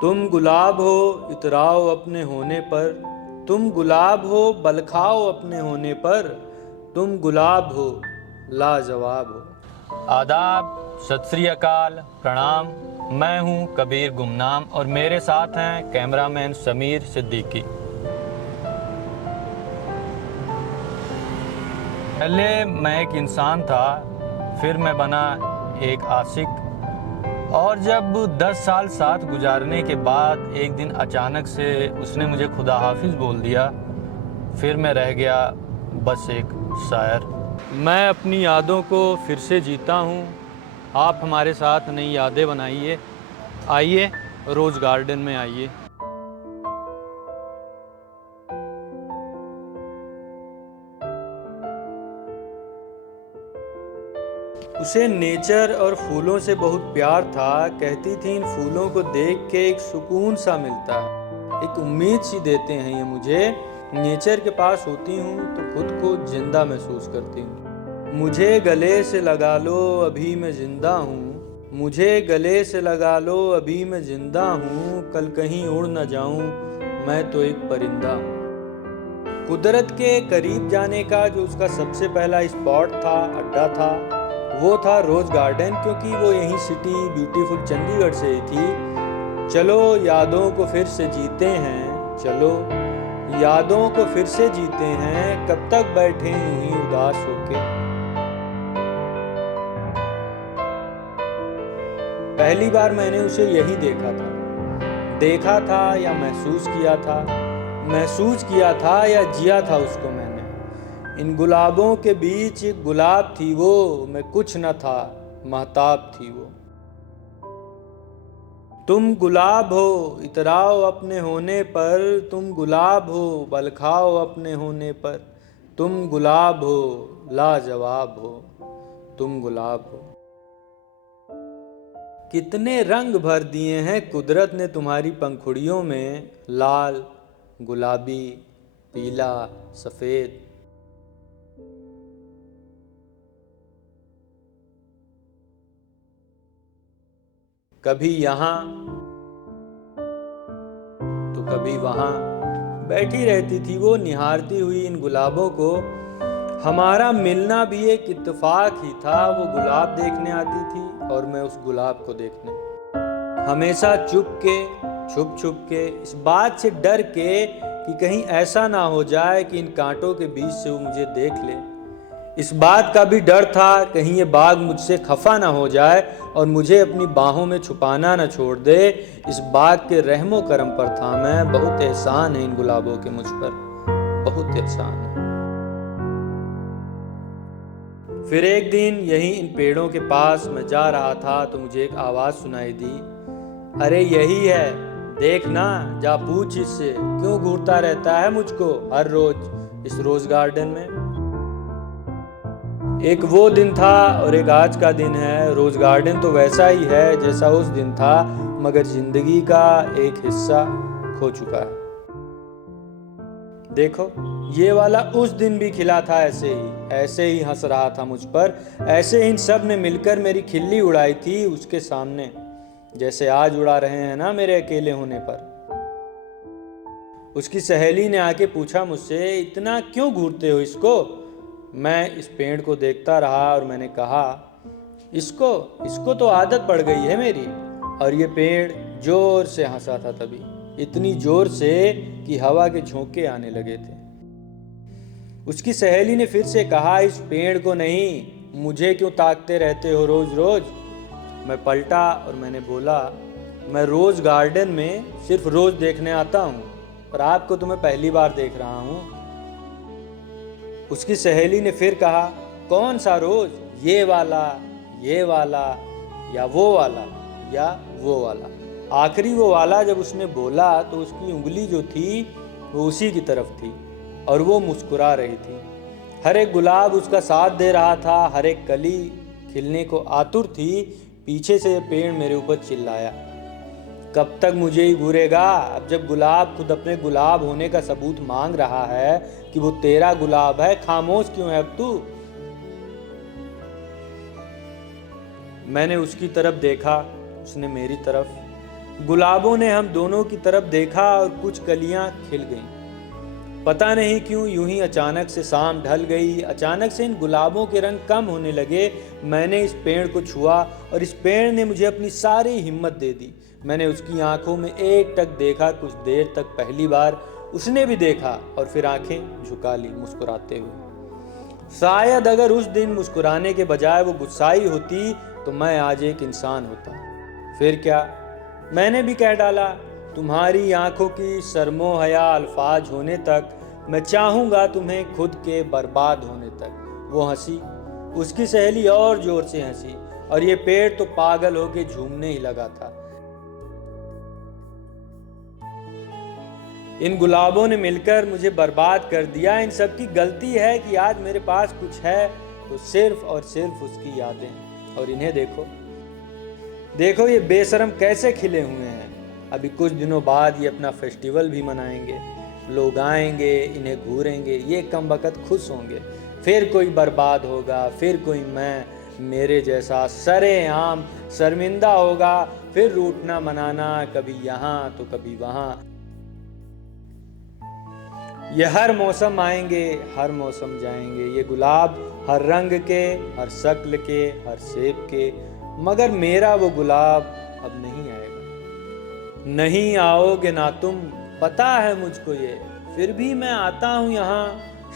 तुम गुलाब हो इतराओ अपने होने पर, तुम गुलाब हो बलखाओ अपने होने पर, तुम गुलाब हो लाजवाब हो। आदाब, सत श्री अकाल, प्रणाम। मैं हूं कबीर गुमनाम और मेरे साथ हैं कैमरामैन समीर सिद्दीकी। पहले मैं एक इंसान था, फिर मैं बना एक आशिक, और जब 10 साल साथ गुजारने के बाद एक दिन अचानक से उसने मुझे खुदा हाफिज़ बोल दिया, फिर मैं रह गया बस एक शायर। मैं अपनी यादों को फिर से जीता हूँ, आप हमारे साथ नई यादें बनाइए। आइए रोज़ गार्डन में आइए। उसे नेचर और फूलों से बहुत प्यार था। कहती थी इन फूलों को देख के एक सुकून सा मिलता है, एक उम्मीद सी देते हैं ये मुझे। नेचर के पास होती हूँ तो खुद को जिंदा महसूस करती हूँ। मुझे गले से लगा लो अभी मैं जिंदा हूँ, मुझे गले से लगा लो अभी मैं जिंदा हूँ, कल कहीं उड़ न जाऊँ मैं तो एक परिंदा हूँ। कुदरत के करीब जाने का जो उसका सबसे पहला स्पॉट था, अड्डा था, वो था रोज़ गार्डन, क्योंकि वो यहीं सिटी ब्यूटीफुल चंडीगढ़ से ही थी। चलो यादों को फिर से जीते हैं, चलो यादों को फिर से जीते हैं, कब तक बैठे यूं ही उदास होके। पहली बार मैंने उसे यही देखा था या महसूस किया था या जिया था उसको मैंने। इन गुलाबों के बीच एक गुलाब थी वो, मैं कुछ न था, महताब थी वो। तुम गुलाब हो इतराओ अपने होने पर, तुम गुलाब हो बलखाओ अपने होने पर, तुम गुलाब हो लाजवाब हो, तुम गुलाब हो। कितने रंग भर दिए हैं कुदरत ने तुम्हारी पंखुड़ियों में, लाल, गुलाबी, पीला, सफ़ेद। कभी यहाँ तो कभी वहाँ बैठी रहती थी वो, निहारती हुई इन गुलाबों को। हमारा मिलना भी एक इत्तेफाक ही था, वो गुलाब देखने आती थी और मैं उस गुलाब को देखने। हमेशा छुप छुप के, इस बात से डर के कि कहीं ऐसा ना हो जाए कि इन कांटों के बीच से वो मुझे देख ले। इस बात का भी डर था कहीं ये बाग मुझसे खफा ना हो जाए और मुझे अपनी बाहों में छुपाना ना छोड़ दे। इस बाग के रहमो करम पर था मैं, बहुत एहसान है इन गुलाबों के मुझ पर, बहुत एहसान है। फिर एक दिन यहीं इन पेड़ों के पास मैं जा रहा था तो मुझे एक आवाज़ सुनाई दी, अरे यही है, देख ना, जा पूछ इससे क्यों घूरता रहता है मुझको हर रोज इस रोज गार्डन में। एक वो दिन था और एक आज का दिन है। रोज गार्डन तो वैसा ही है जैसा उस दिन था, मगर जिंदगी का एक हिस्सा खो चुका है। देखो ये वाला उस दिन भी खिला था, ऐसे ही हंस रहा था मुझ पर, ऐसे ही इन सब ने मिलकर मेरी खिल्ली उड़ाई थी उसके सामने, जैसे आज उड़ा रहे हैं ना मेरे अकेले होने पर। उसकी सहेली ने आके पूछा मुझसे, इतना क्यों घूरते हो इसको? मैं इस पेड़ को देखता रहा और मैंने कहा, इसको इसको तो आदत पड़ गई है मेरी। और ये पेड़ जोर से हंसा था तभी, इतनी जोर से कि हवा के झोंके आने लगे थे। उसकी सहेली ने फिर से कहा, इस पेड़ को नहीं, मुझे क्यों ताकते रहते हो रोज रोज? मैं पलटा और मैंने बोला, मैं रोज गार्डन में सिर्फ रोज देखने आता हूँ, पर आपको तो मैं पहली बार देख रहा हूँ। उसकी सहेली ने फिर कहा, कौन सा रोज? ये वाला या वो वाला या वो वाला? आखिरी वो वाला जब उसने बोला तो उसकी उंगली जो थी वो उसी की तरफ थी और वो मुस्कुरा रही थी। हर एक गुलाब उसका साथ दे रहा था, हर एक कली खिलने को आतुर थी। पीछे से पेड़ मेरे ऊपर चिल्लाया, कब तक मुझे ही घूरेगा? अब जब गुलाब खुद अपने गुलाब होने का सबूत मांग रहा है कि वो तेरा गुलाब है, खामोश क्यों है अब तू? मैंने उसकी तरफ देखा, उसने मेरी तरफ। गुलाबों ने हम दोनों की तरफ देखा और कुछ कलियां खिल गईं। पता नहीं क्यों यूं ही अचानक से शाम ढल गई। अचानक से इन गुलाबों के रंग कम होने लगे। मैंने इस पेड़ को छुआ और इस पेड़ ने मुझे अपनी सारी हिम्मत दे दी। मैंने उसकी आंखों में एकटक देखा। कुछ देर तक पहली बार उसने भी देखा और फिर आंखें झुका ली मुस्कुराते हुए। शायद अगर उस दिन मुस्कुराने के बजाय वो गुस्साई होती तो मैं आज एक इंसान होता। फिर क्या, मैंने भी कह डाला, तुम्हारी आंखों की सरमो हया अल्फाज होने तक मैं चाहूंगा तुम्हें खुद के बर्बाद होने तक। वो हंसी, उसकी सहेली और जोर से हंसी और ये पेड़ तो पागल होके झूमने ही लगा था। इन गुलाबों ने मिलकर मुझे बर्बाद कर दिया। इन सब की गलती है कि आज मेरे पास कुछ है तो सिर्फ और सिर्फ उसकी यादें। और इन्हें देखो, देखो ये बेशरम कैसे खिले हुए हैं। अभी कुछ दिनों बाद ये अपना फेस्टिवल भी मनाएंगे। लोग आएंगे, इन्हें घूरेंगे, ये कमबख्त खुश होंगे। फिर कोई बर्बाद होगा, फिर कोई मैं मेरे जैसा सरेआम शर्मिंदा होगा। फिर रूठना मनाना, कभी यहाँ तो कभी वहाँ। ये हर मौसम आएंगे, हर मौसम जाएंगे। ये गुलाब हर रंग के, हर शक्ल के, हर शेप के, मगर मेरा वो गुलाब अब नहीं आएगा। नहीं आओगे ना तुम, पता है मुझको ये, फिर भी मैं आता हूँ यहाँ।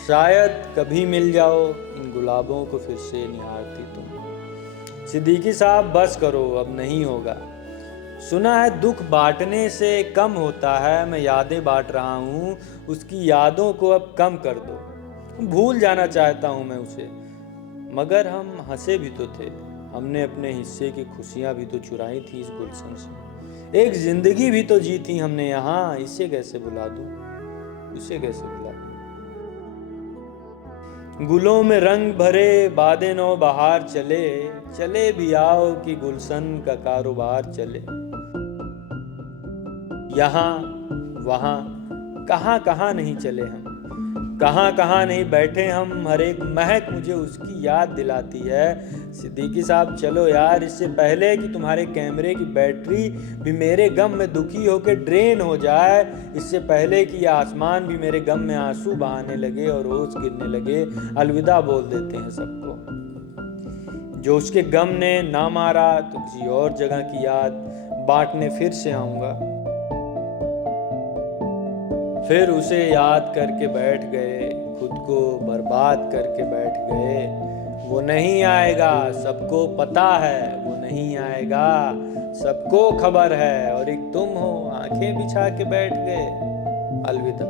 शायद कभी मिल जाओ इन गुलाबों को फिर से निहारती तुम। सिद्दीकी साहब बस करो, अब नहीं होगा। सुना है दुख बांटने से कम होता है। मैं यादें बांट रहा हूँ, उसकी यादों को अब कम कर दो। भूल जाना चाहता हूँ मैं उसे, मगर हम हंसे भी तो थे। हमने अपने हिस्से की खुशियाँ भी तो चुराई थी इस गुलशन से। एक जिंदगी भी तो जी थी हमने यहाँ। इसे कैसे भुला दूँ, उसे कैसे भुला दूँ। गुलों में रंग भरे बादे नौ बहार चले, चले भी आओ कि गुलशन का कारोबार चले। यहाँ वहाँ कहाँ कहाँ नहीं चले हम, कहाँ कहाँ नहीं बैठे हम। हर एक महक मुझे उसकी याद दिलाती है। सिद्दीकी साहब चलो यार, इससे पहले कि तुम्हारे कैमरे की बैटरी भी मेरे गम में दुखी होकर ड्रेन हो जाए, इससे पहले कि यह आसमान भी मेरे गम में आंसू बहाने लगे और ओस गिरने लगे, अलविदा बोल देते हैं सबको। जो उसके गम ने ना मारा तो किसी और जगह की याद बांटने फिर से आऊँगा। फिर उसे याद करके बैठ गए, खुद को बर्बाद करके बैठ गए। वो नहीं आएगा, सबको पता है, वो नहीं आएगा, सबको खबर है। और एक तुम हो, आंखें बिछा के बैठ गए। अलविदा।